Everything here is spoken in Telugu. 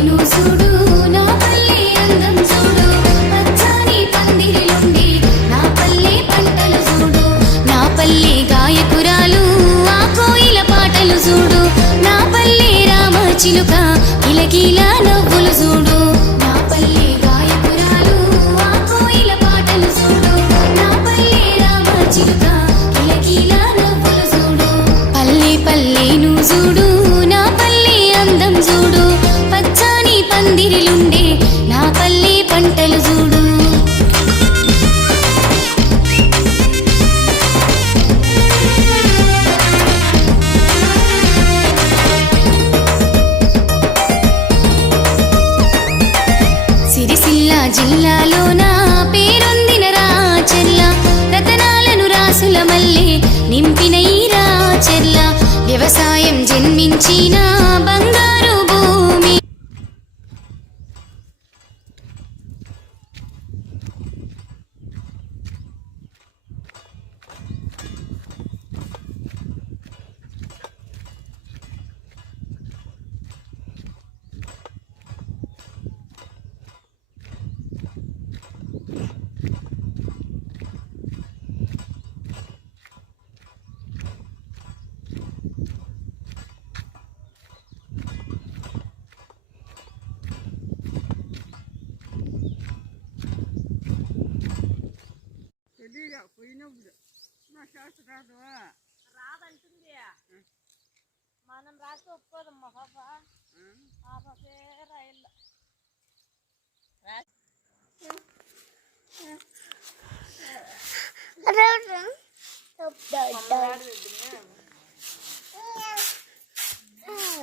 పల్లేను చూడు నా పల్లె అందం చూడు పచ్చని పందిరిలుండి నా పల్లె పంటలు చూడు నా పల్లె గాయకురాలు ఆ కోయిల పాటలు చూడు నా పల్లె రామ చిలుక కిలకిల నవ్వులు చూడు నా పల్లె గాయకురాలు ఆ కోయిల పాటలు చూడు నా పల్లె రామ చిలుక కిలకిల నవ్వులు చూడు పల్లె పల్లెను చూడు నా పల్లె అందం చూడు పచ్చని పందిరిలుండే నా పల్లె పంటలు చూడు సిరిసిల్ల జిల్లాలోన పేరొందిన రాచెర్ల రతనాలను రాసుల మల్లె నింపిన ఈ రాచెర్ల వ్యవసాయం జన్మించిన బంగారు భూమి రాదంటుంది మనం రాసి ఒప్పుకోదమ్మా పాప ఆ పాపే రైల్లో